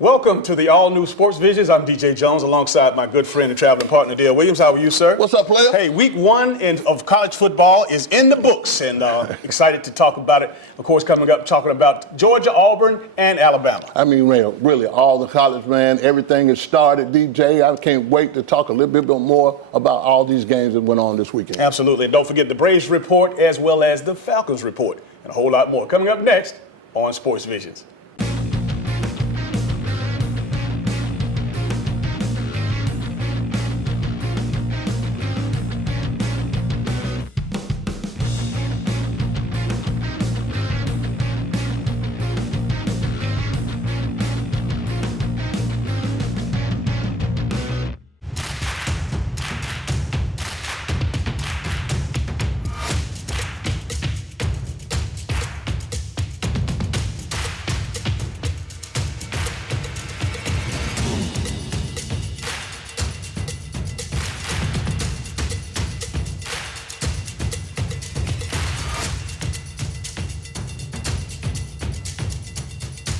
Welcome to the all-new Sports Visions. I'm DJ Jones alongside my good friend and traveling partner, Dale Williams. How are you, sir? What's up, player? Hey, week one of college football is in the books, and excited to talk about it. Of course, coming up, talking about Georgia, Auburn, and Alabama. I mean, really, all the college, man, everything is started, DJ. I can't wait to talk a little bit more about all these games that went on this weekend. Absolutely. And don't forget the Braves report as well as the Falcons report, and a whole lot more. Coming up next on Sports Visions.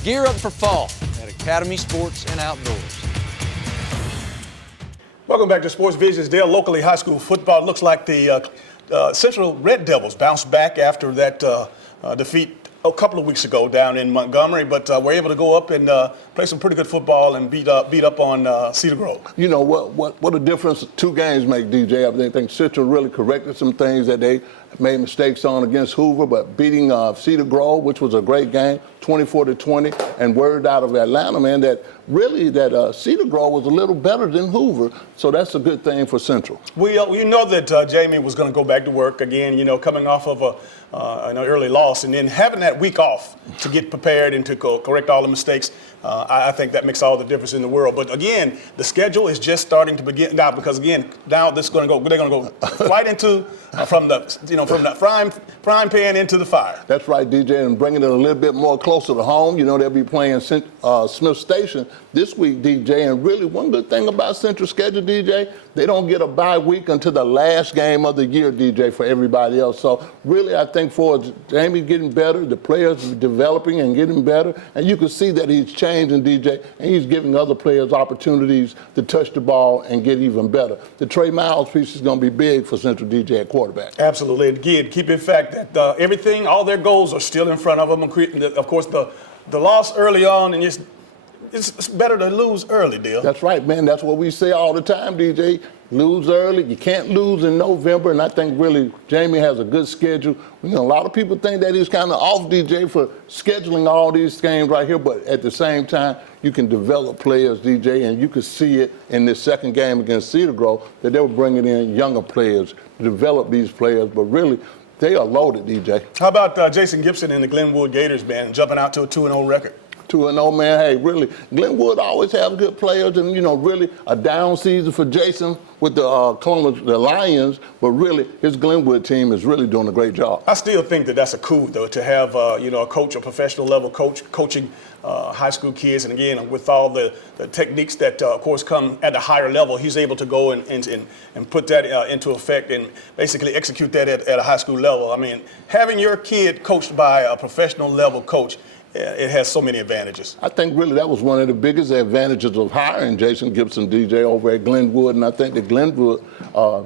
Gear up for fall at Academy Sports and Outdoors. Welcome back to Sports Visions. Dale, locally high school football looks like the Central Red Devils bounced back after that defeat a couple of weeks ago down in Montgomery, but were able to go up and play some pretty good football and beat up on Cedar Grove. You know what a difference 2 games make, DJ. I think Central really corrected some things that they made mistakes on against Hoover, but beating Cedar Grove, which was a great game, 24-20, and word out of Atlanta, man, that really Cedar Grove was a little better than Hoover, so that's a good thing for Central. We know that Jamie was going to go back to work again, you know, coming off of an early loss, and then having that week off to get prepared and to correct all the mistakes. I think that makes all the difference in the world. But again, the schedule is just starting to begin now, because again, now this is going to go. They're going to go right into from the frying pan into the fire. That's right, DJ, and bringing it a little bit more closer to home. You know, they'll be playing Smith Station this week, DJ. And really, one good thing about Central's schedule, DJ, they don't get a bye week until the last game of the year, DJ, for everybody else. So really, I think for Jamie getting better, the players developing and getting better, and you can see that he's changing, DJ, and he's giving other players opportunities to touch the ball and get even better. The Trey Miles piece is going to be big for Central, DJ, at quarterback. Absolutely. Again, keep in fact that everything, all their goals are still in front of them. Of course, the loss early on, and it's better to lose early, Dale. That's right, man. That's what we say all the time, DJ. Lose early. You can't lose in November, and I think really Jamie has a good schedule. You know, a lot of people think that he's kind of off, DJ, for scheduling all these games right here, but at the same time, you can develop players, DJ, and you could see it in this second game against Cedar Grove that they were bringing in younger players to develop these players, but really, they are loaded, DJ. How about Jason Gibson and the Glenwood Gators, man, jumping out to a 2-0 record? 2-0, man. Hey, really, Glenwood always have good players, and you know, really a down season for Jason with the Lions, but really his Glenwood team is really doing a great job. I still think that's a coup, though, to have a coach, a professional level coach, coaching high school kids, and again with all the techniques that of course come at a higher level, he's able to go and put that into effect and basically execute that at a high school level. I mean, having your kid coached by a professional level coach, it has so many advantages. I think really that was one of the biggest advantages of hiring Jason Gibson, DJ, over at Glenwood. And I think that Glenwood,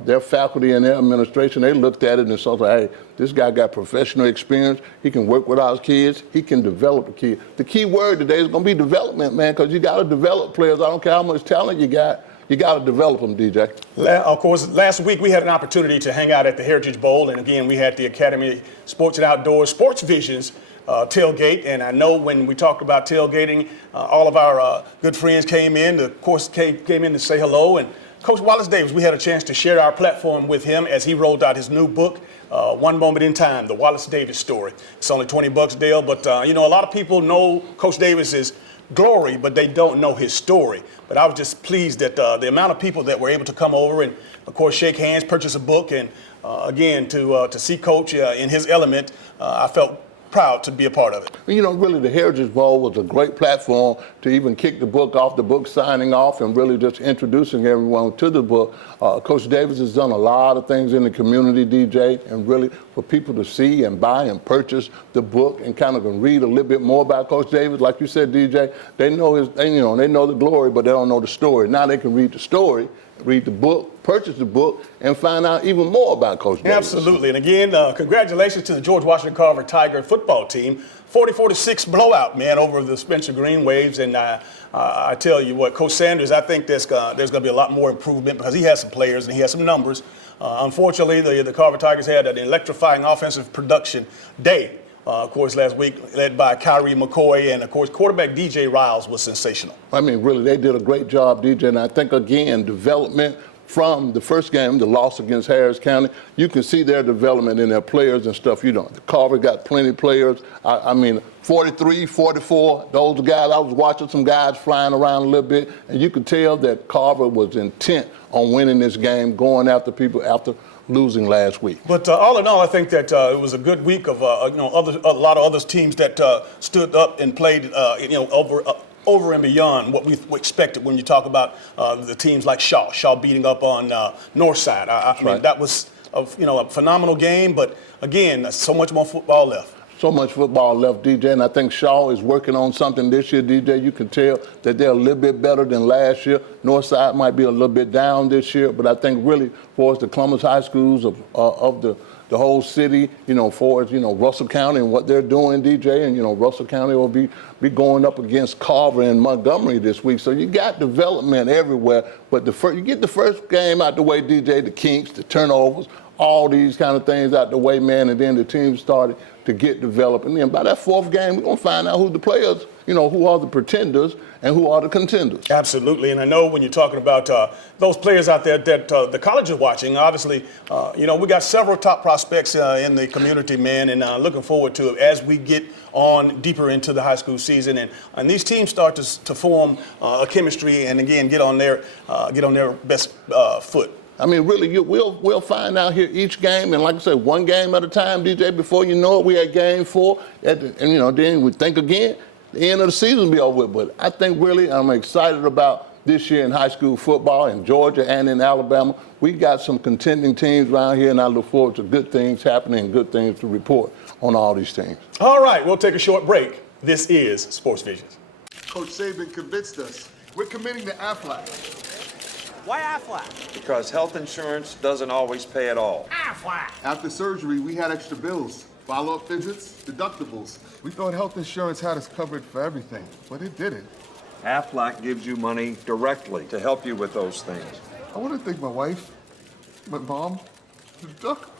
their faculty and their administration, they looked at it and said, hey, this guy got professional experience. He can work with our kids. He can develop a kid. The key word today is going to be development, man, because you got to develop players. I don't care how much talent you got. You got to develop them, DJ. Of course, last week we had an opportunity to hang out at the Heritage Bowl. And again, we had the Academy Sports and Outdoors Sports Visions tailgate, and I know when we talked about tailgating, all of our good friends came in. Of course, came in to say hello. And Coach Wallace Davis, we had a chance to share our platform with him as he rolled out his new book, One Moment in Time, the Wallace Davis story. It's only $20, Dale, but a lot of people know Coach Davis's glory, but they don't know his story. But I was just pleased that the amount of people that were able to come over and, of course, shake hands, purchase a book, and again to see Coach in his element, I felt proud to be a part of it. You know, really, the Heritage Bowl was a great platform to even kick the book off, the book signing off, and really just introducing everyone to the book. Coach Davis has done a lot of things in the community, DJ, and really for people to see and buy and purchase the book and kind of read a little bit more about Coach Davis. Like you said, DJ, they know they know the glory, but they don't know the story. Now they can read the story, read the book, purchase the book, and find out even more about Coach Davis. Absolutely. And again, congratulations to the George Washington Carver Tiger football team. 44-6 blowout, man, over the Spencer Green Waves. And I tell you what, Coach Sanders, I think there's going to be a lot more improvement because he has some players and he has some numbers. Unfortunately, the Carver Tigers had an electrifying offensive production day. Of course, last week, led by Kyrie McCoy, and of course, quarterback DJ Riles was sensational. I mean, really, they did a great job, DJ, and I think, again, development from the first game, the loss against Harris County, you can see their development in their players and stuff. You know, Carver got plenty of players. I mean, 43, 44, those guys, I was watching some guys flying around a little bit, and you could tell that Carver was intent on winning this game, going after people after losing last week. But all in all, I think that it was a good week of a lot of other teams that stood up and played over and beyond what we expected when you talk about the teams like Shaw beating up on Northside. I mean, that was a phenomenal game. But again, so much more football left. So much football left, DJ, and I think Shaw is working on something this year, DJ. You can tell that they're a little bit better than last year. Northside might be a little bit down this year, but I think really for us, the Columbus High Schools of the whole city, for us, Russell County and what they're doing, DJ, and, Russell County will be going up against Carver and Montgomery this week. So you got development everywhere, but you get the first game out the way, DJ, the kinks, the turnovers, all these kind of things out the way, man, and then the team started to get developed. And then by that fourth game, we're going to find out who the players, who are the pretenders and who are the contenders. Absolutely. And I know when you're talking about those players out there that the college is watching, obviously, we got several top prospects in the community, man, and looking forward to it as we get on deeper into the high school season. And these teams start to form a chemistry and, again, get on their best foot. I mean, really, we'll find out here each game, and like I said, one game at a time, DJ. Before you know it, we at game 4, then we think again, the end of the season will be over with. But I think really, I'm excited about this year in high school football in Georgia and in Alabama. We got some contending teams around here, and I look forward to good things happening and good things to report on all these teams. All right, we'll take a short break. This is Sports Visions. Coach Saban convinced us. We're committing to Aflac. Why Aflac? Because health insurance doesn't always pay at all. Aflac! After surgery, we had extra bills, follow-up visits, deductibles. We thought health insurance had us covered for everything, but it didn't. Aflac gives you money directly to help you with those things. I want to thank my wife, my mom, the duck.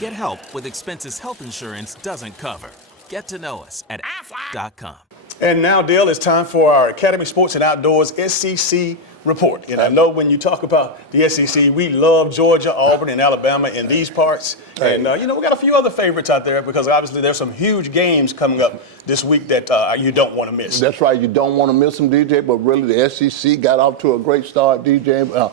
Get help with expenses health insurance doesn't cover. Get to know us at aflac.com. And now, Dale, it's time for our Academy Sports and Outdoors SEC report. And I know when you talk about the SEC, we love Georgia, Auburn, and Alabama in these parts. And, we got a few other favorites out there because obviously there's some huge games coming up this week that you don't want to miss. That's right. You don't want to miss them, DJ, but really the SEC got off to a great start, DJ.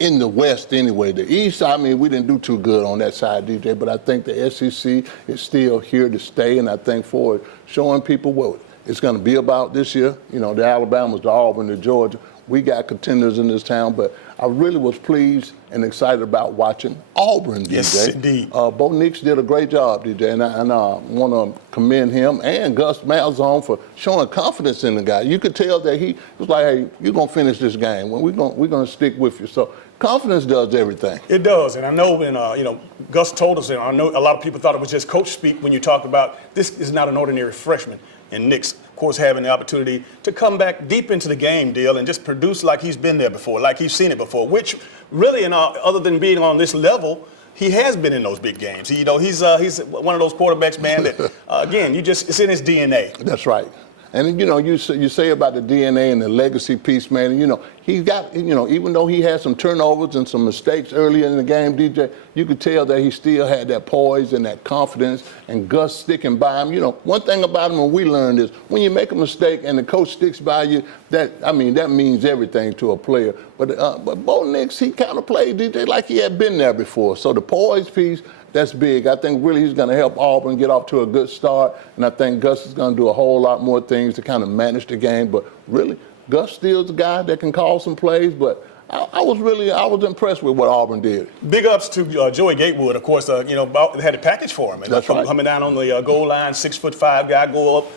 In the West anyway. The East, I mean, we didn't do too good on that side, DJ, but I think the SEC is still here to stay, and I think for showing people what it's going to be about this year, the Alabamas, the Auburn, the Georgia, we got contenders in this town, but I really was pleased and excited about watching Auburn, DJ. Yes, indeed. Bo Nix did a great job, DJ, and I want to commend him and Gus Malzahn for showing confidence in the guy. You could tell that he was like, hey, you're going to finish this game. We're going to stick with you. So confidence does everything. It does, and I know when Gus told us, and I know a lot of people thought it was just coach speak when you talk about this is not an ordinary freshman. And Nix, of course, having the opportunity to come back deep into the game, Deal, and just produce like he's been there before, like he's seen it before, which really, other than being on this level, he has been in those big games. He's one of those quarterbacks, man, that, again, it's in his DNA. That's right. And, you say about the DNA and the legacy piece, man, he got, even though he had some turnovers and some mistakes earlier in the game, DJ, you could tell that he still had that poise and that confidence and Gus sticking by him. One thing about him, and we learned is when you make a mistake and the coach sticks by you, that means everything to a player. But Bo Nix, he kind of played, DJ, like he had been there before. So the poise piece that's big. I think really he's going to help Auburn get off to a good start, and I think Gus is going to do a whole lot more things to kind of manage the game. But really, Gus Still's a guy that can call some plays, but I was impressed with what Auburn did. Big ups to Joey Gatewood, of course. They had a package for him. And That's right. Coming down on the goal line, 6'5" guy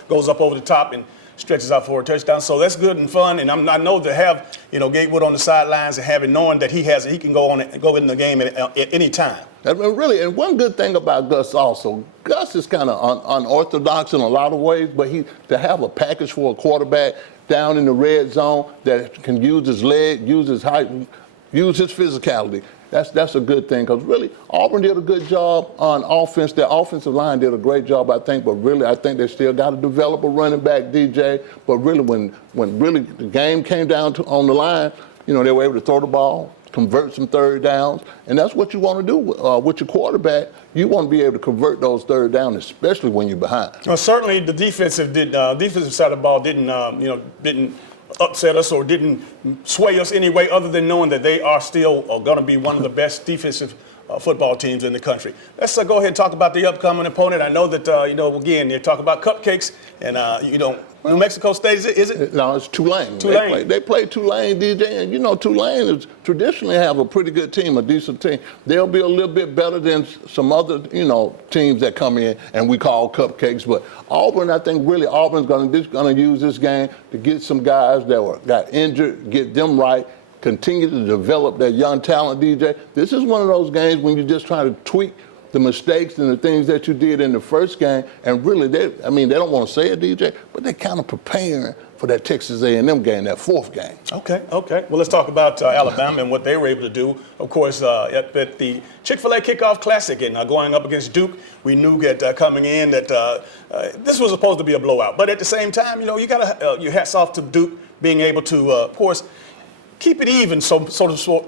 goes up over the top and stretches out for a touchdown. So that's good and fun. And I know to have Gatewood on the sidelines and knowing that he can go in the game at any time. And really, and one good thing about Gus also, Gus is kind of unorthodox in a lot of ways, but to have a package for a quarterback down in the red zone that can use his leg, use his height, use his physicality. That's a good thing, because really Auburn did a good job on offense. Their offensive line did a great job, I think, but really I think they still got to develop a running back, DJ. But really when really the game came down on the line, they were able to throw the ball, convert some third downs, and that's what you want to do with your quarterback. You want to be able to convert those third downs, especially when you're behind. Well, certainly the defensive side of the ball didn't upset us or didn't sway us anyway, other than knowing that they are still going to be one of the best defensive football teams in the country. Let's go ahead and talk about the upcoming opponent. I know that, again, you're talking about cupcakes, and, New Mexico State, is it? No, it's Tulane. Tulane. They play Tulane, DJ, and, Tulane traditionally have a pretty good team, a decent team. They'll be a little bit better than some other, teams that come in and we call cupcakes. But Auburn, I think really Auburn's going to use this game to get some guys that got injured, get them right, continue to develop that young talent, DJ. This is one of those games when you're just trying to tweak the mistakes and the things that you did in the first game, and really, they don't want to say it, DJ, but they're kind of preparing for that Texas A&M game, that fourth game. Okay. Well, let's talk about Alabama and what they were able to do. Of course, at the Chick-fil-A Kickoff Classic and going up against Duke, we knew that coming in that this was supposed to be a blowout. But at the same time, you got your hats off to Duke being able to, of course, keep it even so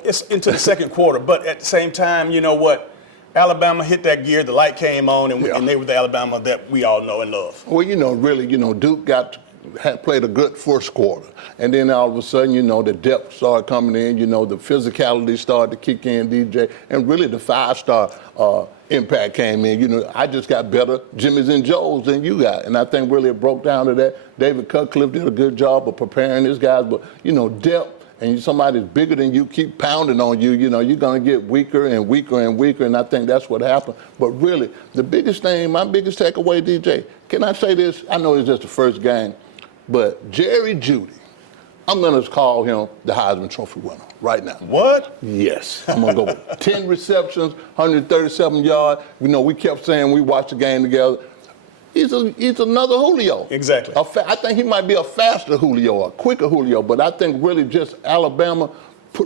it's into the second quarter. But at the same time, you know what? Alabama hit that gear, the light came on, and they were the Alabama that we all know and love. Well, really, Duke had played a good first quarter. And then all of a sudden, the depth started coming in, the physicality started to kick in, DJ, and really the five-star impact came in. I just got better Jimmys and Joes than you got. And I think really it broke down to that. David Cutcliffe did a good job of preparing his guys, but, depth. And somebody's bigger than you, keep pounding on you, you're going to get weaker and weaker and weaker, and I think that's what happened. But really, the biggest thing, my biggest takeaway, DJ, can I say this? I know it's just the first game, but Jerry Jeudy, I'm going to call him the Heisman Trophy winner right now. What? Yes. I'm going to go with 10 receptions, 137 yards. We kept saying we watched the game together. He's another Julio. Exactly. I think he might be a faster Julio, a quicker Julio, but I think really just Alabama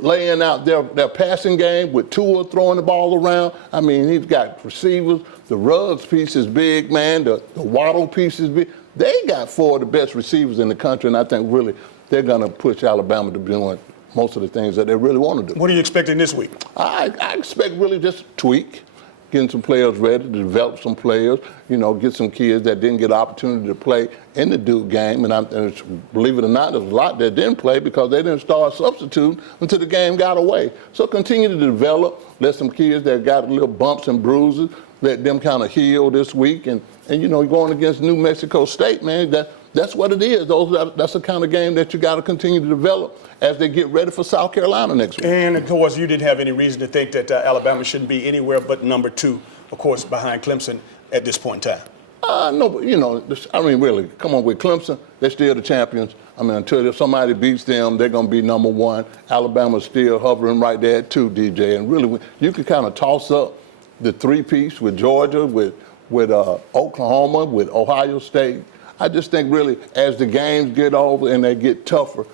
laying out their passing game with Tua throwing the ball around. I mean, he's got receivers. The Ruggs piece is big, man. The Waddle piece is big. They got four of the best receivers in the country, and I think really they're going to push Alabama to be doing most of the things that they really want to do. What are you expecting this week? I expect really just tweak. Getting some players ready to develop some players, get some kids that didn't get an opportunity to play in the Duke game. And believe it or not, there's a lot that didn't play because they didn't start substituting until the game got away. So continue to develop, let some kids that got little bumps and bruises, let them kind of heal this week. And going against New Mexico State, man, that's what it is. That's the kind of game that you got to continue to develop as they get ready for South Carolina next week. And, of course, you didn't have any reason to think that Alabama shouldn't be anywhere but number 2, of course, behind Clemson at this point in time. No, but, really, come on, with Clemson, they're still the champions. Until somebody beats them, they're going to be number 1. Alabama's still hovering right there at 2, DJ. And really, you can kind of toss up the 3-piece with Georgia, with Oklahoma, with Ohio State. I just think really as the games get over and they get tougher,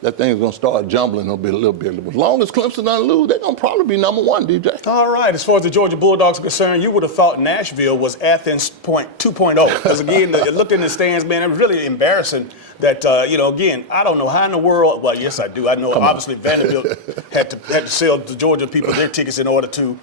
that thing's going to start jumbling a little bit. As long as Clemson doesn't lose, they're going to probably be number 1, DJ. All right. As far as the Georgia Bulldogs are concerned, you would have thought Nashville was Athens 2.0. Because, again, looked in the stands, man, it was really embarrassing that, again, I don't know how in the world. Well, yes, I do. I know, obviously, Vanderbilt had to sell the Georgia people their tickets in order to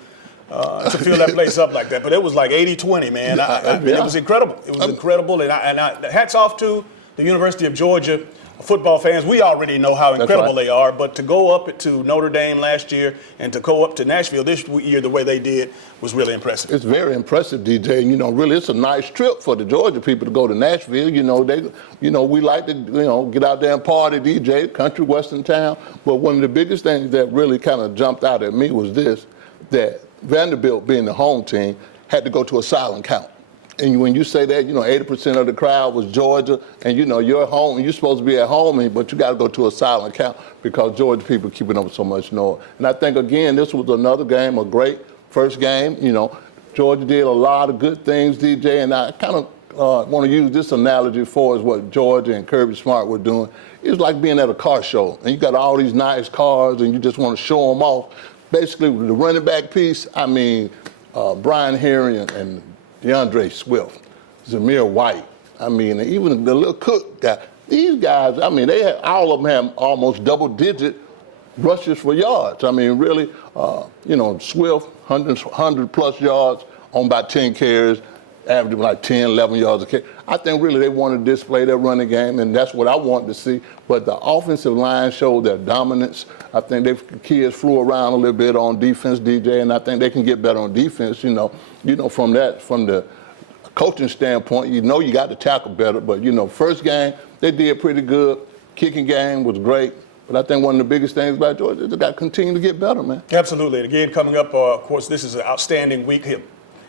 fill that place up like that. But it was like 80-20, man. It was incredible. It was incredible. And hats off to the University of Georgia football fans, we already know how incredible right. they are, but to go up to Notre Dame last year and to go up to Nashville this year the way they did was really impressive. It's very impressive, DJ. And, really, it's a nice trip for the Georgia people to go to Nashville. We like to, get out there and party, DJ, country western town. But one of the biggest things that really kind of jumped out at me was this, that Vanderbilt, being the home team, had to go to a silent count. And when you say that, 80% of the crowd was Georgia, and you're home, you're supposed to be at home, but you got to go to a silent count because Georgia people keeping up so much noise. And I think, again, this was another game, a great first game. Georgia did a lot of good things, DJ, and I kind of want to use this analogy for as what Georgia and Kirby Smart were doing. It was like being at a car show, and you got all these nice cars, and you just want to show them off. Basically, the running back piece, Brian Herring and DeAndre Swift, Zamir White, even the little Cook guy. These guys, they had, all of them have almost double-digit rushes for yards. Really, Swift, 100-plus yards on about 10 carries, averaging like 10, 11 yards a carry. I think really they want to display their running game, and that's what I wanted to see. But the offensive line showed their dominance. I think the kids flew around a little bit on defense, DJ, and I think they can get better on defense. From the coaching standpoint, you got to tackle better. But first game they did pretty good. Kicking game was great. But I think one of the biggest things about Georgia is they got to continue to get better, man. Absolutely. Again, coming up, of course, this is an outstanding week here.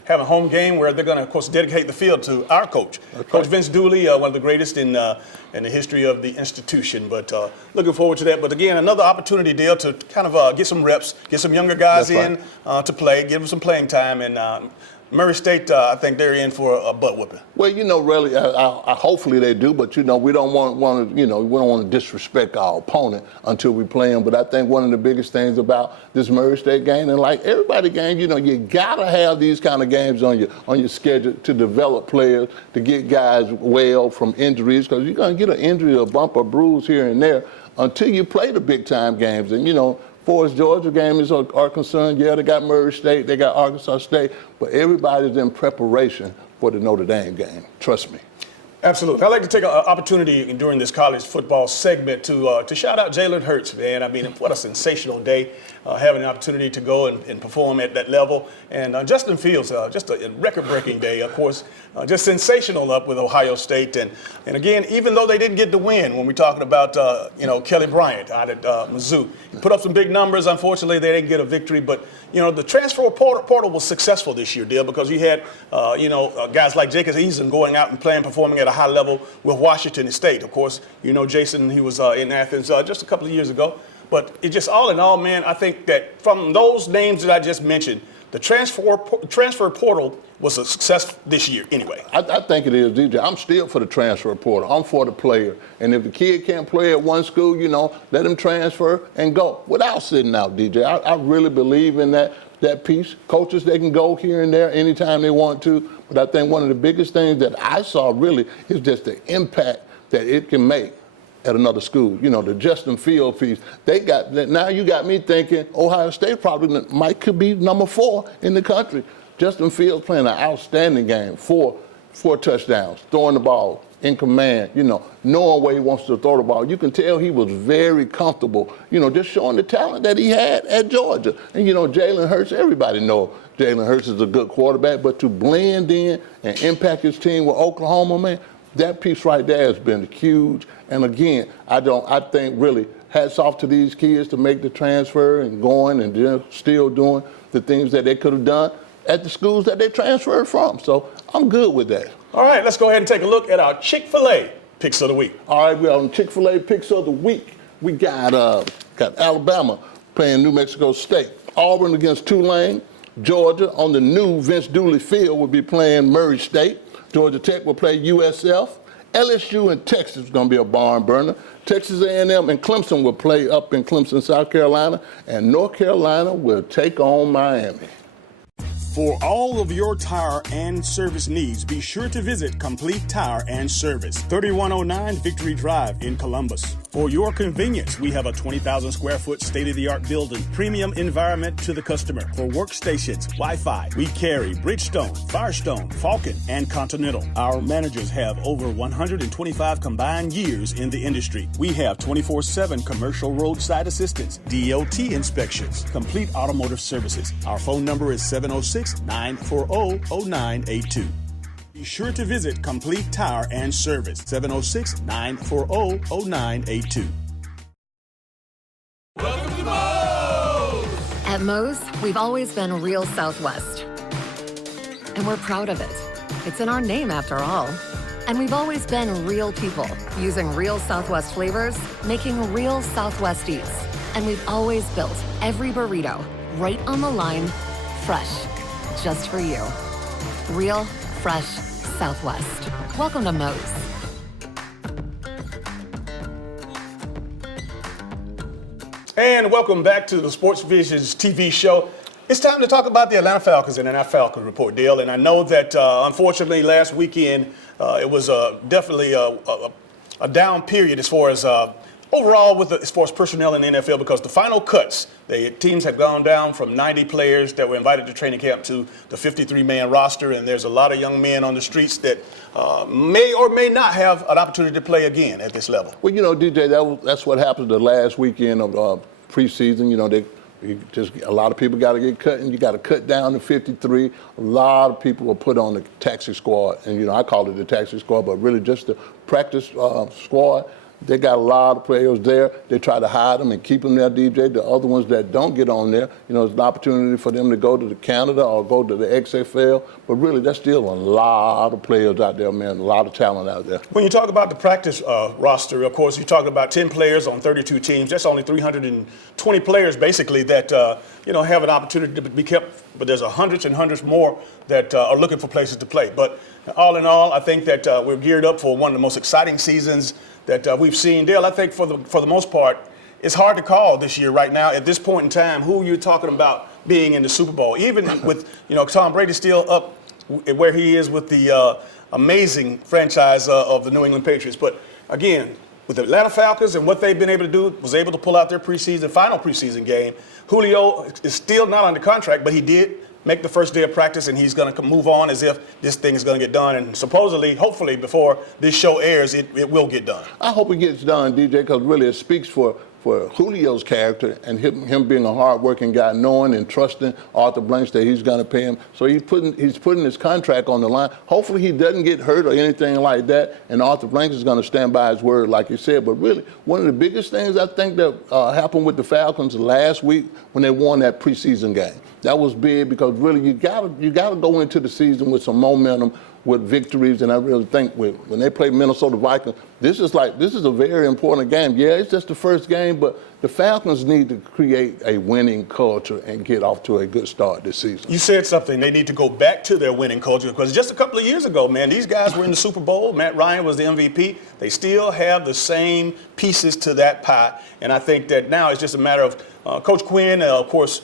Have a home game where they're going to, of course, dedicate the field to our coach, Coach Vince Dooley, one of the greatest in the history of the institution. But looking forward to that. But again, another opportunity, Dale, to kind of get some reps, get some younger guys in to play, give them some playing time. And Murray State, I think they're in for a butt whooping. Well, really, hopefully they do, but we don't want to disrespect our opponent until we play them. But I think one of the biggest things about this Murray State game, and like everybody game, you gotta have these kind of games on your schedule to develop players, to get guys well from injuries, because you're gonna get an injury, a bump, or bruise here and there until you play the big time games. And far as Georgia games are concerned, they got Murray State, they got Arkansas State, but everybody's in preparation for the Notre Dame game. Trust me. Absolutely. I'd like to take an opportunity during this college football segment to shout out Jalen Hurts, man. What a sensational day, having the opportunity to go and perform at that level. And Justin Fields, just a record-breaking day, of course, just sensational up with Ohio State. And again, even though they didn't get the win, when we're talking about, Kelly Bryant out at Mizzou, he put up some big numbers. Unfortunately, they didn't get a victory. But, the transfer portal was successful this year, Dale, because you had, guys like Jacobs Eason going out and performing at a high level with Washington State. Of course, Jason, he was in Athens just a couple of years ago. But it just all in all, man, I think that from those names that I just mentioned, the transfer portal was a success this year anyway. I think it is, DJ. I'm still for the transfer portal. I'm for the player. And if the kid can't play at one school, let him transfer and go without sitting out, DJ. I really believe in that piece. Coaches, they can go here and there anytime they want to. But I think one of the biggest things that I saw really is just the impact that it can make at another school. The Justin Fields piece. Now you got me thinking Ohio State probably could be number 4 in the country. Justin Fields playing an outstanding game, four touchdowns, throwing the ball in command, knowing where he wants to throw the ball. You can tell he was very comfortable, just showing the talent that he had at Georgia. And, Jalen Hurts, everybody knows Jalen Hurts is a good quarterback, but to blend in and impact his team with Oklahoma, man, that piece right there has been huge. And again, I think really hats off to these kids to make the transfer and going and they're still doing the things that they could have done at the schools that they transferred from. So I'm good with that. All right, let's go ahead and take a look at our Chick-fil-A picks of the week. All right, we're on Chick-fil-A picks of the week. We got Alabama playing New Mexico State. Auburn against Tulane. Georgia on the new Vince Dooley field will be playing Murray State. Georgia Tech will play USF. LSU and Texas is going to be a barn burner. Texas A&M and Clemson will play up in Clemson, South Carolina. And North Carolina will take on Miami. For all of your tire and service needs, be sure to visit Complete Tire and Service, 3109 Victory Drive in Columbus. For your convenience, we have a 20,000 square foot state-of-the-art building, premium environment to the customer. For workstations, Wi-Fi, we carry Bridgestone, Firestone, Falcon, and Continental. Our managers have over 125 combined years in the industry. We have 24/7 commercial roadside assistance, DOT inspections, complete automotive services. Our phone number is 706-940-0982. Be sure to visit Complete Tire and Service, 706-940-0982. At Moe's, we've always been real Southwest. And we're proud of it. It's in our name after all. And we've always been real people, using real Southwest flavors, making real Southwest eats. And we've always built every burrito right on the line, fresh, just for you. Real, fresh Southwest. Welcome to Moe's. And welcome back to the Sports Visions TV show. It's time to talk about the Atlanta Falcons and our Falcon Report, Dale. And I know that, unfortunately, last weekend, it was definitely a down period as far as overall as far as personnel in the NFL, because the final cuts, the teams have gone down from 90 players that were invited to training camp to the 53-man roster, and there's a lot of young men on the streets that may or may not have an opportunity to play again at this level. Well, you know, DJ, that's what happened the last weekend of preseason. You know, a lot of people got to get cut, and you got to cut down to 53. A lot of people were put on the taxi squad, and, you know, I call it the taxi squad, but really just the practice squad. They got a lot of players there. They try to hide them and keep them there, DJ. The other ones that don't get on there, you know, it's an opportunity for them to go to Canada or go to the XFL. But really, there's still a lot of players out there, man, a lot of talent out there. When you talk about the practice roster, of course, you're talking about 10 players on 32 teams. That's only 320 players, basically, that, you know, have an opportunity to be kept. But there's hundreds and hundreds more that are looking for places to play. But all in all, I think that we're geared up for one of the most exciting seasons that we've seen. Dale, I think for the most part, it's hard to call this year right now at this point in time who you're talking about being in the Super Bowl. Even with, you know, Tom Brady still up where he is with the amazing franchise of the New England Patriots. But again, with the Atlanta Falcons and what they've been able to do, was able to pull out their final preseason game. Julio is still not under contract, but he did make the first day of practice, and he's going to move on as if this thing is going to get done. And supposedly, hopefully, before this show airs, it will get done. I hope it gets done, DJ, because really it speaks for Julio's character and him being a hard-working guy, knowing and trusting Arthur Blanks that he's going to pay him. So he's putting his contract on the line. Hopefully he doesn't get hurt or anything like that, and Arthur Blanks is going to stand by his word, like you said. But really, one of the biggest things I think that happened with the Falcons last week when they won that preseason game. That was big because really you gotta go into the season with some momentum, with victories, and I really think when they play Minnesota Vikings, this is a very important game. Yeah, it's just the first game, but the Falcons need to create a winning culture and get off to a good start this season. You said something. They need to go back to their winning culture, because just a couple of years ago, man, these guys were in the Super Bowl. Matt Ryan was the MVP. They still have the same pieces to that pie, and I think that now it's just a matter of Coach Quinn, of course,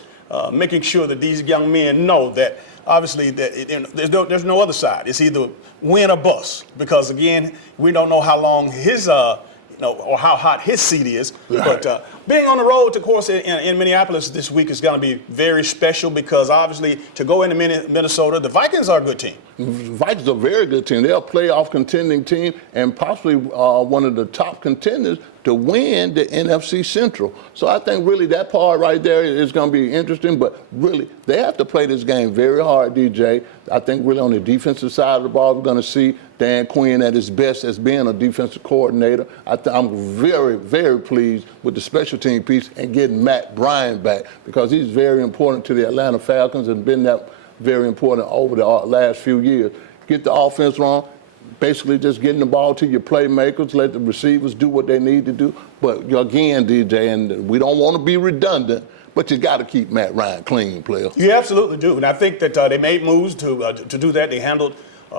making sure that these young men know that obviously that there's no other side. It's either win or bust, because again, we don't know how long his or how hot his seat is. Right. But being on the road, of course, in Minneapolis this week is going to be very special, because obviously to go into Minnesota, the Vikings are a good team. The Vikings are a very good team. They're a playoff contending team and possibly one of the top contenders to win the NFC Central. So I think really that part right there is going to be interesting, but really they have to play this game very hard, DJ. I think really on the defensive side of the ball, we're going to see Dan Quinn at his best as being a defensive coordinator. I'm very, very pleased with the special team piece and getting Matt Bryant back, because he's very important to the Atlanta Falcons and been that very important over the last few years. Get the offense wrong. Basically just getting the ball to your playmakers, let the receivers do what they need to do. But again, DJ, and we don't want to be redundant, but you got to keep Matt Ryan clean, player. You absolutely do, and I think that they made moves to do that. They handled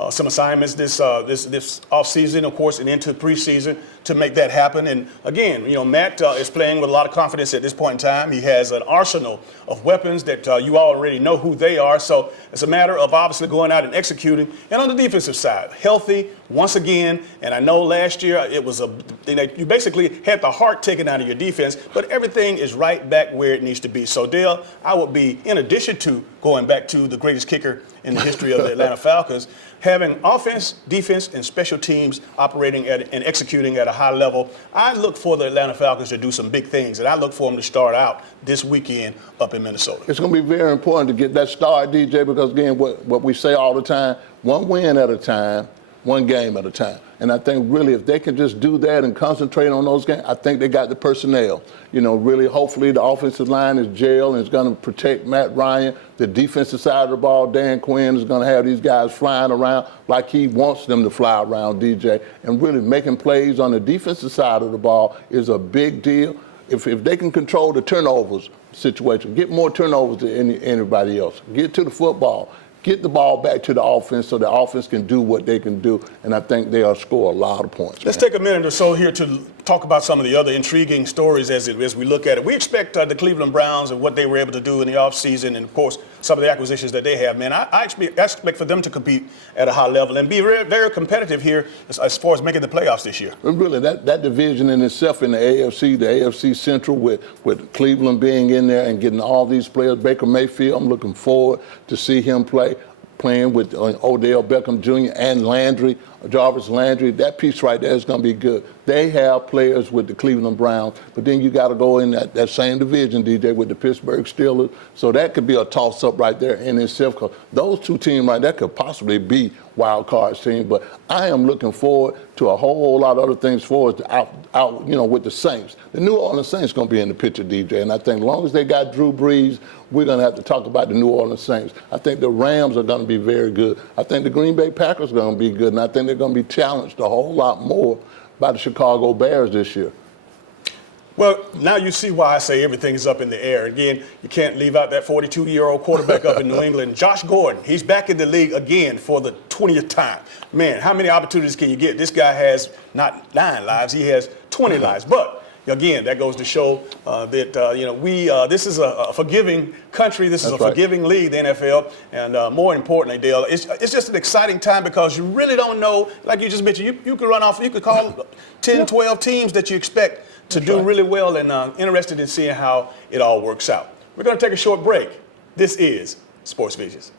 some assignments this offseason, of course, and into preseason to make that happen. And again, you know, Matt is playing with a lot of confidence at this point in time. He has an arsenal of weapons that you already know who they are. So it's a matter of obviously going out and executing. And on the defensive side, healthy once again. And I know last year it was you basically had the heart taken out of your defense, but everything is right back where it needs to be. So Dale, I would be, in addition to going back to the greatest kicker in the history of the Atlanta Falcons, having offense, defense, and special teams operating and executing at a high level. I look for the Atlanta Falcons to do some big things, and I look for them to start out this weekend up in Minnesota. It's going to be very important to get that start, DJ, because, again, what we say all the time, one win at a time, one game at a time. And I think really if they can just do that and concentrate on those games, I think they got the personnel. You know, really, hopefully the offensive line is gel and is going to protect Matt Ryan. The defensive side of the ball, Dan Quinn, is going to have these guys flying around like he wants them to fly around, DJ. And really making plays on the defensive side of the ball is a big deal. If they can control the turnovers situation, get more turnovers than anybody else, get to the football, get the ball back to the offense so the offense can do what they can do, and I think they'll score a lot of points. Let's take a minute or so here to talk about some of the other intriguing stories as we look at it. We expect the Cleveland Browns and what they were able to do in the offseason, and, of course, some of the acquisitions that they have. Man, I expect for them to compete at a high level and be very, very competitive here as far as making the playoffs this year. And really, that division in itself in the AFC Central with Cleveland being in there and getting all these players, Baker Mayfield, I'm looking forward to see him playing with Odell Beckham Jr. and Landry, Jarvis Landry. That piece right there is going to be good. They have players with the Cleveland Browns, but then you got to go in that same division, DJ, with the Pittsburgh Steelers. So that could be a toss-up right there in itself, because those two teams right there could possibly be wild card teams. But I am looking forward to a whole lot of other things for us out with the Saints. The New Orleans Saints going to be in the picture, DJ, and I think as long as they got Drew Brees, we're going to have to talk about the New Orleans Saints. I think the Rams are going to be very good. I think the Green Bay Packers are going to be good, and I think they're going to be challenged a whole lot more by the Chicago Bears this year. Well, now you see why I say everything is up in the air. Again, you can't leave out that 42-year-old quarterback up in New England, Josh Gordon. He's back in the league again for the 20th time. Man, how many opportunities can you get? This guy has not 9 lives, he has 20 lives. But again, that goes to show that this is a forgiving country. This is a forgiving league, the NFL. And more importantly, Dale, it's just an exciting time because you really don't know. Like you just mentioned, you could run off. You could call 10, 12 teams that you expect to do really well, and interested in seeing how it all works out. We're going to take a short break. This is Sports Visions.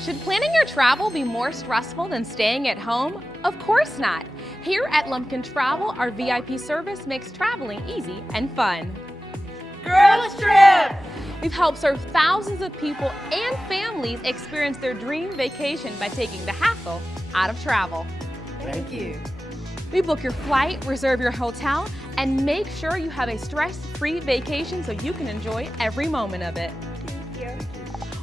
Should planning your travel be more stressful than staying at home? Of course not. Here at Lumpkin Travel, our VIP service makes traveling easy and fun. Girls Trip! We've helped serve thousands of people and families experience their dream vacation by taking the hassle out of travel. Thank you. We book your flight, reserve your hotel, and make sure you have a stress-free vacation so you can enjoy every moment of it. Thank you.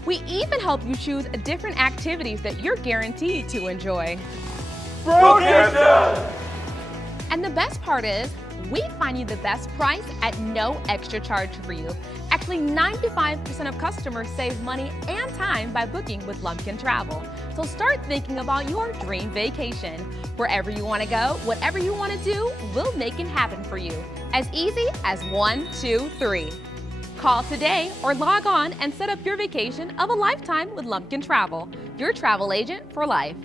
We even help you choose different activities that you're guaranteed to enjoy. And the best part is, we find you the best price at no extra charge for you. Actually, 95% of customers save money and time by booking with Lumpkin Travel. So start thinking about your dream vacation. Wherever you want to go, whatever you want to do, we'll make it happen for you. As easy as 1, 2, 3. Call today or log on and set up your vacation of a lifetime with Lumpkin Travel, your travel agent for life.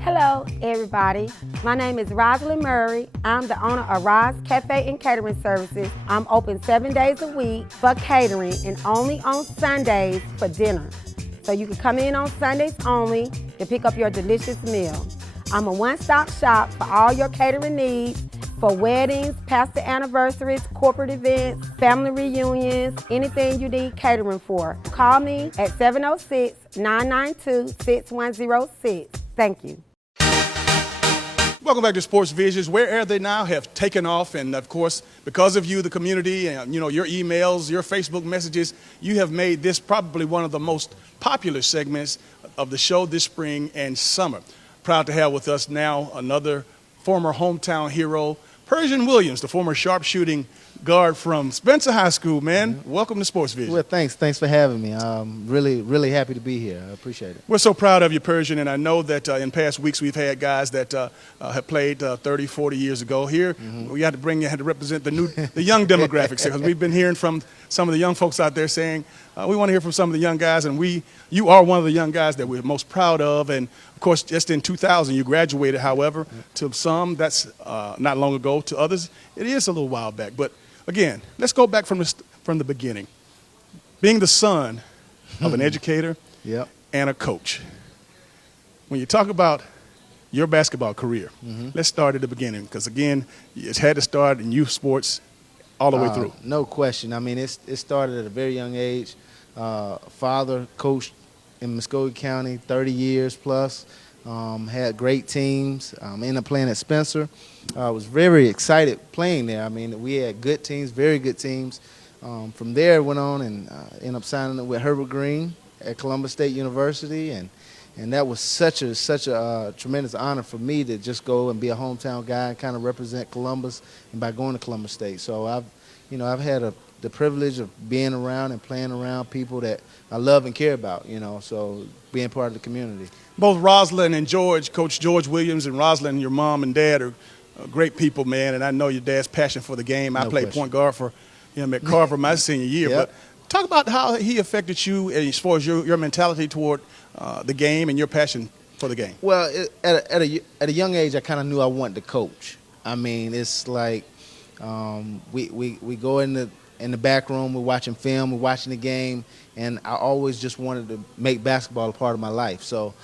Hello, everybody. My name is Rosalind Murray. I'm the owner of Roz Cafe and Catering Services. I'm open 7 days a week for catering and only on Sundays for dinner. So you can come in on Sundays only to pick up your delicious meal. I'm a one-stop shop for all your catering needs for weddings, pastor anniversaries, corporate events, family reunions, anything you need catering for. Call me at 706-992-6106. Thank you. Welcome back to Sports Visions, where they now have taken off. And, of course, because of you, the community, and, your emails, your Facebook messages, you have made this probably one of the most popular segments of the show this spring and summer. Proud to have with us now another former hometown hero, Persian Williams, the former sharpshooting guard from Spencer High School, man. Welcome to Sports Vision. Well, thanks for having me. I'm really happy to be here. I appreciate it. We're so proud of you, Persian, and I know that in past weeks we've had guys that have played 30, 40 years ago. Here, we had to represent the young demographics because we've been hearing from some of the young folks out there saying we want to hear from some of the young guys, and you are one of the young guys that we're most proud of. And of course, just in 2000, you graduated. However, to some that's not long ago. To others, it is a little while back. But again, let's go back from the beginning. Being the son of an educator Yep. and a coach. When you talk about your basketball career, let's start at the beginning because, again, it's had to start in youth sports all the way through. No question. I mean, it started at a very young age. Father coached in Muskogee County 30 years plus. Had great teams. Ended up playing at Spencer. I was very excited playing there. I mean, we had good teams, very good teams. From there, went on and ended up signing up with Herbert Green at Columbus State University, and that was such a tremendous honor for me to just go and be a hometown guy and kind of represent Columbus, and by going to Columbus State. So I've had the privilege of being around and playing around people that I love and care about. So being part of the community. Both Rosalind and George, Coach George Williams and Rosalind, your mom and dad are great people, man, and I know your dad's passion for the game. I played point guard for him at Carver my senior year. Yep. But talk about how he affected you as far as your mentality toward the game and your passion for the game. Well, at a young age, I kind of knew I wanted to coach. I mean, it's like we go in the back room, we're watching film, we're watching the game, and I always just wanted to make basketball a part of my life. So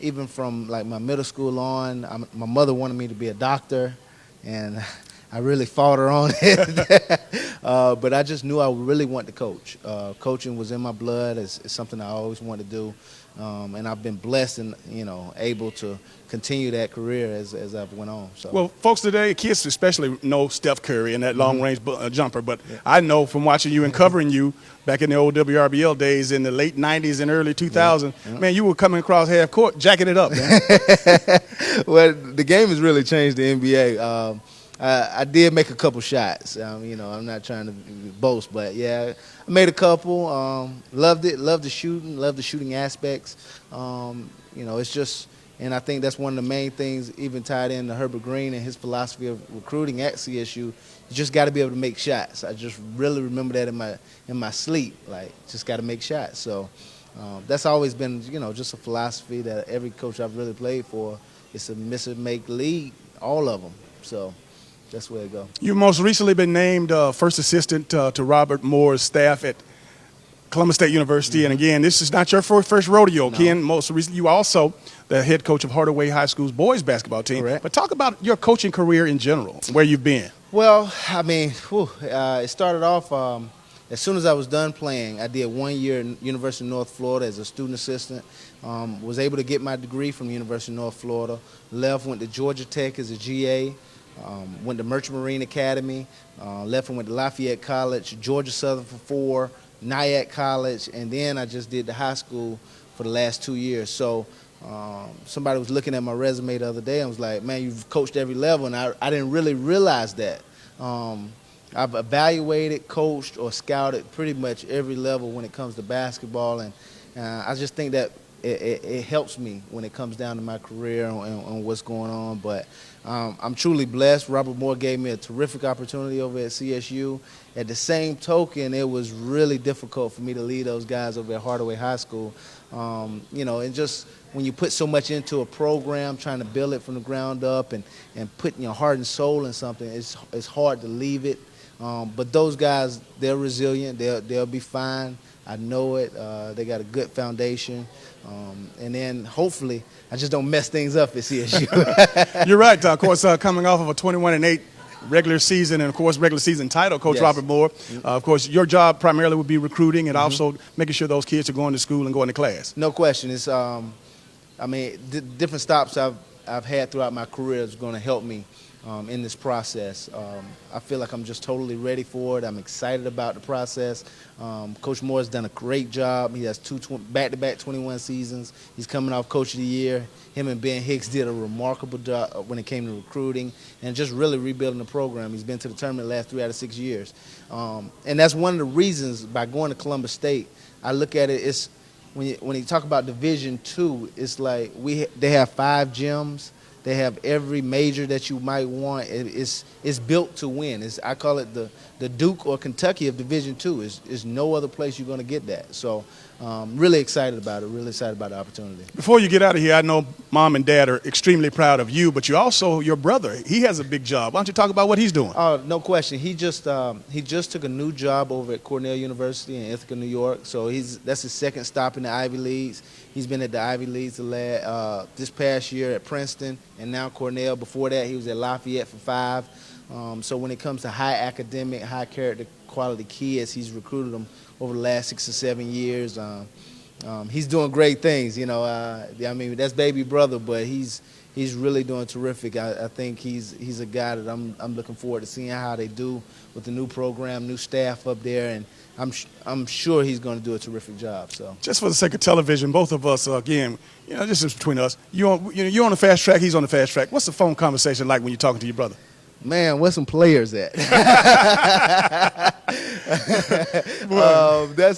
even from like my middle school on, my mother wanted me to be a doctor, and I really fought her on it. But I just knew I really wanted to coach. Coaching was in my blood. It's something I always wanted to do. And I've been blessed and, able to continue that career as I've went on. So. Well, folks today, kids especially know Steph Curry and that long-range jumper, but I know from watching you and covering you back in the old WRBL days in the late 90s and early 2000s, man, you were coming across half court, jacking it up, man. Well, the game has really changed the NBA. I did make a couple shots. I'm not trying to boast, but yeah, I made a couple. Loved it. Loved the shooting. Loved the shooting aspects. It's just, and I think that's one of the main things, even tied into Herbert Green and his philosophy of recruiting at CSU. You just got to be able to make shots. I just really remember that in my sleep. Like, just got to make shots. So that's always been, just a philosophy that every coach I've really played for. It's a miss and make league, all of them. So. That's where it goes. You most recently been named first assistant to Robert Moore's staff at Columbus State University. And again, this is not your first rodeo, no. Ken. Most recently, you also the head coach of Hardaway High School's boys basketball team. Correct. But talk about your coaching career in general, where you've been. Well, I mean, it started off as soon as I was done playing. I did 1 year at University of North Florida as a student assistant. Was able to get my degree from the University of North Florida. Left, went to Georgia Tech as a GA. Went to Merchant Marine Academy, left and went to Lafayette College, Georgia Southern for 4, Nyack College, and then I just did the high school for the last 2 years. So somebody was looking at my resume the other day and was like, man, you've coached every level, and I didn't really realize that. I've evaluated, coached, or scouted pretty much every level when it comes to basketball, and I just think that it helps me when it comes down to my career and what's going on. But I'm truly blessed. Robert Moore gave me a terrific opportunity over at CSU. At the same token, it was really difficult for me to lead those guys over at Hardaway High School. And just when you put so much into a program, trying to build it from the ground up and putting your heart and soul in something, it's hard to leave it. But those guys, they're resilient. They'll be fine. I know it. They got a good foundation. And then hopefully I just don't mess things up at CSU. You're right. Of course, coming off of a 21-8 regular season and, of course, regular season title, Coach Robert Moore. Of course, your job primarily would be recruiting and also making sure those kids are going to school and going to class. No question. It's, different stops I've I've had throughout my career is going to help me in this process. I feel like I'm just totally ready for it. I'm excited about the process. Coach Moore has done a great job. He has back-to-back 21 seasons. He's coming off Coach of the Year. Him and Ben Hicks did a remarkable job when it came to recruiting and just really rebuilding the program. He's been to the tournament the last 3 out of 6 years. And that's one of the reasons by going to Columbus State, I look at it, it's when you talk about Division II, it's like they have 5 gyms. They have every major that you might want. It's built to win. I call it the Duke or Kentucky of Division II. There's no other place you're going to get that. So really excited about it, really excited about the opportunity. Before you get out of here, I know Mom and Dad are extremely proud of you, but you also, your brother, he has a big job. Why don't you talk about what he's doing? Oh, no question. He just took a new job over at Cornell University in Ithaca, New York. So that's his second stop in the Ivy Leagues. He's been at the Ivy Leagues this past year at Princeton and now Cornell. Before that, he was at Lafayette for 5. So when it comes to high academic, high character quality kids, he's recruited them over the last 6 or 7 years. He's doing great things, you know. I mean, that's baby brother, but he's really doing terrific. I think he's a guy that I'm looking forward to seeing how they do with the new program, new staff up there, and I'm sure he's going to do a terrific job. So, just for the sake of television, both of us, again, you know, this is between us. You're on the fast track. He's on the fast track. What's the phone conversation like when you're talking to your brother? Man, where's some players at? That's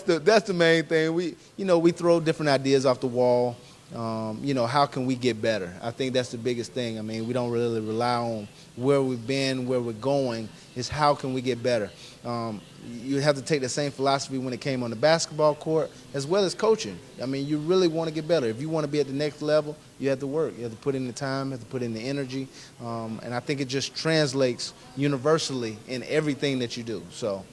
the main thing. We throw different ideas off the wall. How can we get better? I think that's the biggest thing. I mean, we don't really rely on where we've been, where we're going. It's how can we get better? You have to take the same philosophy when it came on the basketball court as well as coaching. I mean, you really want to get better. If you want to be at the next level, you have to work. You have to put in the time, you have to put in the energy. And I think it just translates universally in everything that you do. So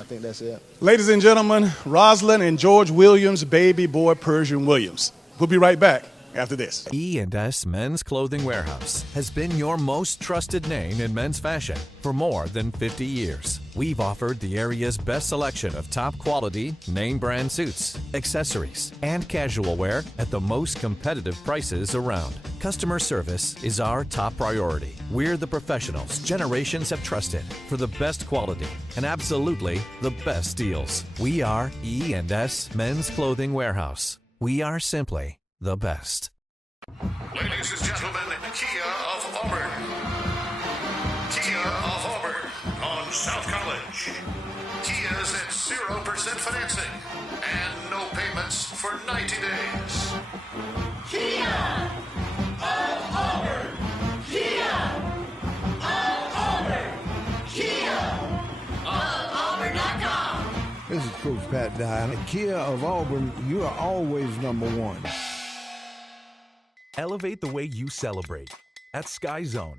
I think that's it. Ladies and gentlemen, Rosalind and George Williams' baby boy, Persian Williams. We'll be right back after this. E&S Men's Clothing Warehouse has been your most trusted name in men's fashion for more than 50 years. We've offered the area's best selection of top quality, name brand suits, accessories, and casual wear at the most competitive prices around. Customer service is our top priority. We're the professionals generations have trusted for the best quality and absolutely the best deals. We are E&S Men's Clothing Warehouse. We are simply the best. Ladies and gentlemen, Kia of Auburn. Kia of Auburn on South College. Kia's at 0% financing and no payments for 90 days. Kia of Auburn. Kia of Auburn. Kia of Auburn.com. This is Coach Pat Dye. At Kia of Auburn, you are always number one. Elevate the way you celebrate at Sky Zone.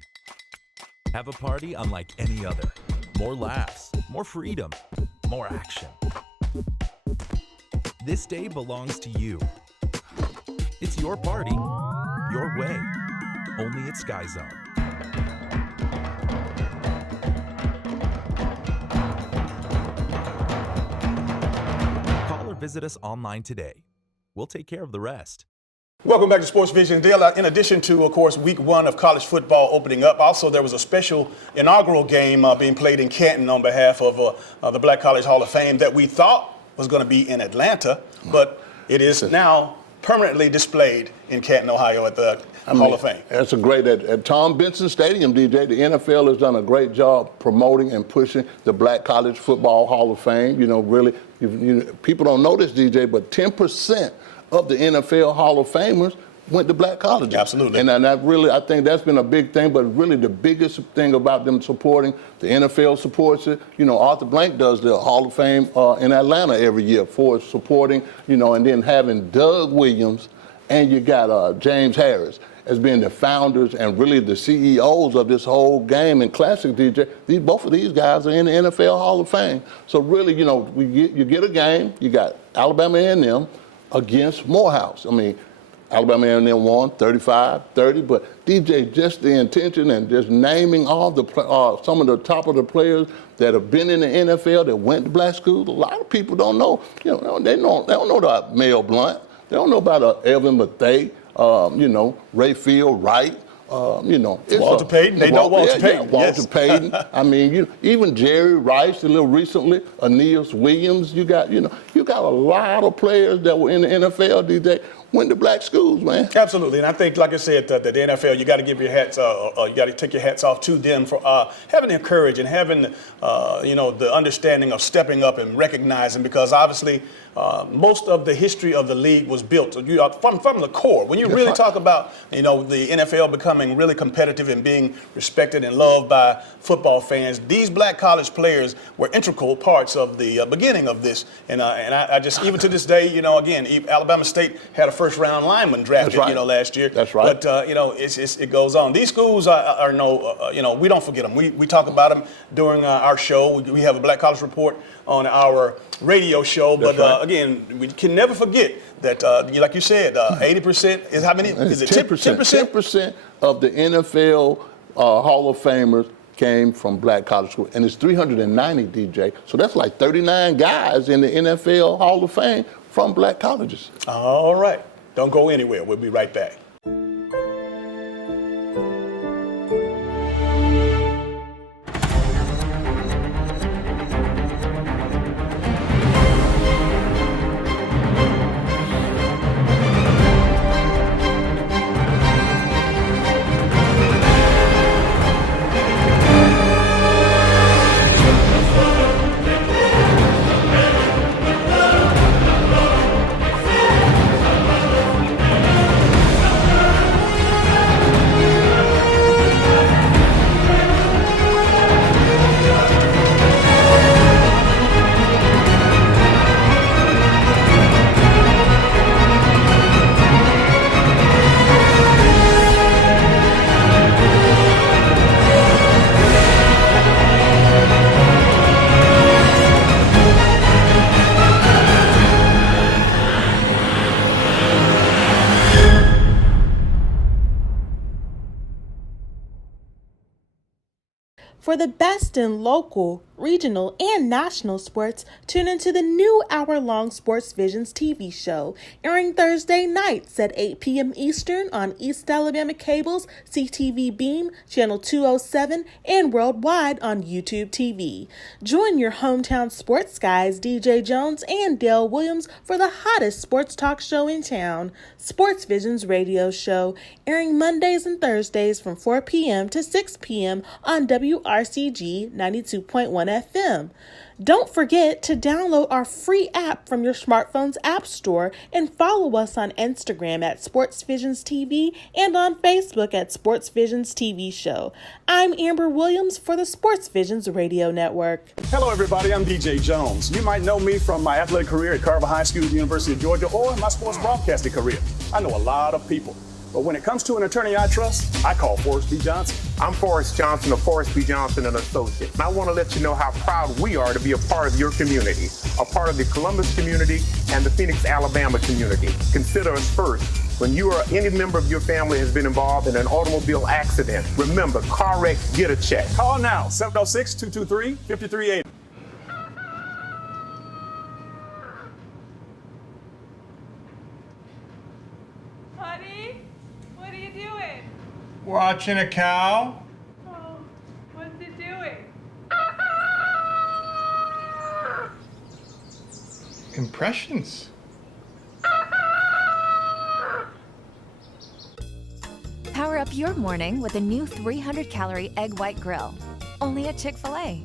Have a party unlike any other. More laughs, more freedom, more action. This day belongs to you. It's your party, your way. Only at Sky Zone. Call or visit us online today. We'll take care of the rest. Welcome back to Sports Vision. Dale, in addition to, of course, week 1 of college football opening up, also there was a special inaugural game being played in Canton on behalf of the Black College Hall of Fame that we thought was going to be in Atlanta, but it is now permanently displayed in Canton, Ohio at the Hall of Fame. That's a great, at Tom Benson Stadium, DJ, the NFL has done a great job promoting and pushing the Black College Football Hall of Fame. You know, really, people don't know this, DJ, but 10% of the NFL Hall of Famers went to black colleges. Absolutely. And I think that's been a big thing, but really the biggest thing about them supporting, the NFL supports it. You know, Arthur Blank does the Hall of Fame in Atlanta every year for supporting, you know, and then having Doug Williams and you got James Harris as being the founders and really the CEOs of this whole game and classic, DJ. Both of these guys are in the NFL Hall of Fame. So really, you know, you get a game, you got Alabama A&M against Morehouse. I mean, Alabama A&M won 35-30, but DJ, just the intention and just naming all the some of the top of the players that have been in the NFL that went to black schools. A lot of people don't know. You know, they don't know about Mel Blount. They don't know about Elvin Mathay, you know, Ray Field Wright, It's Walter Payton. They know Walter Payton. Walter Yes. Payton. I mean, even Jerry Rice a little recently, Aeneas Williams. You got a lot of players that were in the NFL, DJ, went to black schools, man. Absolutely, and I think, like I said, the NFL, you got to give your hats, you got to take your hats off to them for having the courage and having, the understanding of stepping up and recognizing, because obviously most of the history of the league was built from the core. When you That's really right. talk about, the NFL becoming really competitive and being respected and loved by football fans, these black college players were integral parts of the beginning of this. And I just, even to this day, again, Alabama State had a first-round lineman drafted, That's right. last year. That's right. But it goes on. These schools are we don't forget them. We talk about them during our show. We have a Black College Report on our radio show. That's But right. again, we can never forget that, like you said, 80% is how many? Is it 10%? 10% of the NFL Hall of Famers came from black college schools, and it's 390, DJ. So that's like 39 guys in the NFL Hall of Fame from black colleges. All right. Don't go anywhere. We'll be right back. For the best in local, regional, and national sports, tune into the new hour-long Sports Visions TV show, airing Thursday nights at 8 p.m. Eastern on East Alabama Cable's CTV Beam, Channel 207, and worldwide on YouTube TV. Join your hometown sports guys, DJ Jones and Dale Williams, for the hottest sports talk show in town, Sports Visions Radio Show, airing Mondays and Thursdays from 4 p.m. to 6 p.m. on WRCG 92.1 FM. Don't forget to download our free app from your smartphone's app store and follow us on Instagram at Sports Visions TV and on Facebook at Sports Visions TV Show. I'm Amber Williams for the Sports Visions Radio Network. Hello, everybody. I'm DJ Jones. You might know me from my athletic career at Carver High School, University of Georgia, or my sports broadcasting career. I know a lot of people. But when it comes to an attorney I trust, I call Forrest B. Johnson. I'm Forrest Johnson of Forrest B. Johnson & Associates. And I want to let you know how proud we are to be a part of your community, a part of the Columbus community and the Phoenix, Alabama community. Consider us first. When you or any member of your family has been involved in an automobile accident, remember, car wreck, get a check. Call now, 706-223-5380. Watching a cow. Oh, what's it doing? Impressions. Power up your morning with a new 300-calorie egg white grill. Only at Chick-fil-A.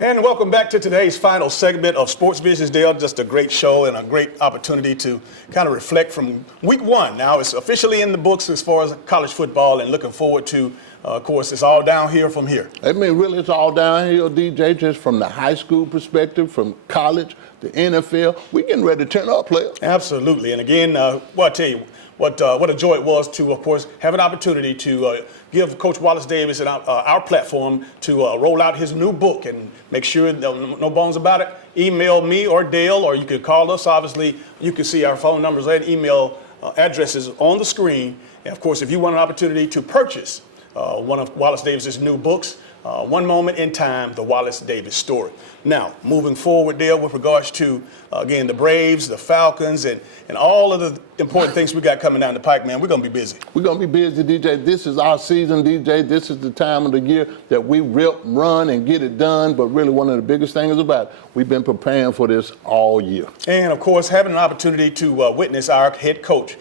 And welcome back to today's final segment of Sports Visions, Dale. Just a great show and a great opportunity to kind of reflect from week one. Now it's officially in the books as far as college football, and looking forward to, of course, it's all down here from here. I mean, really, it's all downhill, DJ, just from the high school perspective, from college, the NFL. We're getting ready to turn up, player. Absolutely. And again, I tell you, what a joy it was to, of course, have an opportunity to give Coach Wallace Davis and our platform to roll out his new book and make sure, no bones about it, email me or Dale, or you could call us. Obviously, you can see our phone numbers and email addresses on the screen. And, of course, if you want an opportunity to purchase one of Wallace Davis's new books, One Moment in Time, The Wallace Davis Story. Now, moving forward, Dale, with regards to, again, the Braves, the Falcons, and all of the important things we got coming down the pike, man, we're going to be busy. We're going to be busy, DJ. This is our season, DJ. This is the time of the year that we rip, run, and get it done. But really, one of the biggest things about it, we've been preparing for this all year. And, of course, having an opportunity to witness our head coach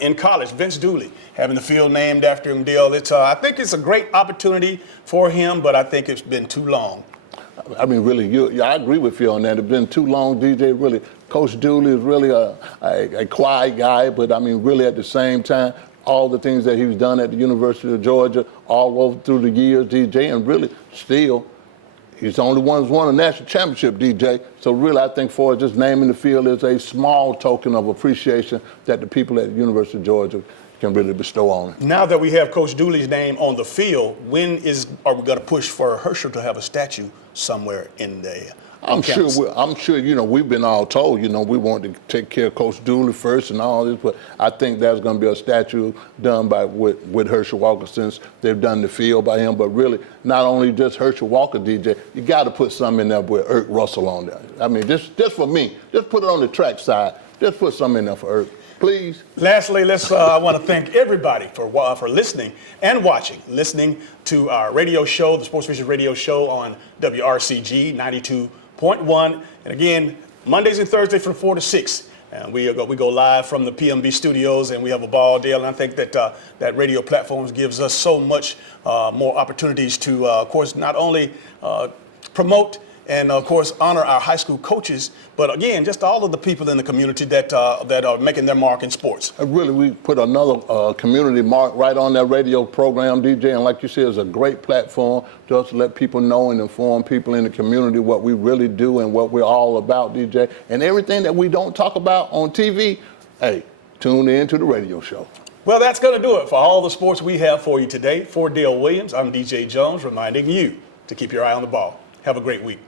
in college, Vince Dooley, having the field named after him, Dale. I think it's a great opportunity for him, but I think it's been too long. I mean, really, I agree with you on that. It's been too long, DJ. Really, Coach Dooley is really a quiet guy, but I mean, really at the same time, all the things that he's done at the University of Georgia all over through the years, DJ, and really still, he's the only one who's won a national championship, DJ. So really, I think for just naming the field is a small token of appreciation that the people at the University of Georgia can really bestow on him. Now that we have Coach Dooley's name on the field, when are we going to push for Herschel to have a statue somewhere in the I'm sure, you know, we've been all told, you know, we want to take care of Coach Dooley first and all this, but I think there's going to be a statue done with Herschel Walker since they've done the field by him. But really, not only just Herschel Walker, DJ, you got to put something in there with Erk Russell on there. I mean, just for me, just put it on the track side. Just put something in there for Erk. Please. Lastly, I want to thank everybody for listening and watching, listening to our radio show, the Sports Vision radio show on WRCG 92.1. And again, Mondays and Thursdays from 4 to 6. And we go live from the PMB studios, and we have a ball, Dale. And I think that that radio platforms gives us so much more opportunities to, of course, not only promote and, of course, honor our high school coaches, but, again, just all of the people in the community that are making their mark in sports. Really, we put another community mark right on that radio program, DJ, and like you said, it's a great platform just to let people know and inform people in the community what we really do and what we're all about, DJ. And everything that we don't talk about on TV, hey, tune in to the radio show. Well, that's going to do it for all the sports we have for you today. For Dale Williams, I'm DJ Jones, reminding you to keep your eye on the ball. Have a great week.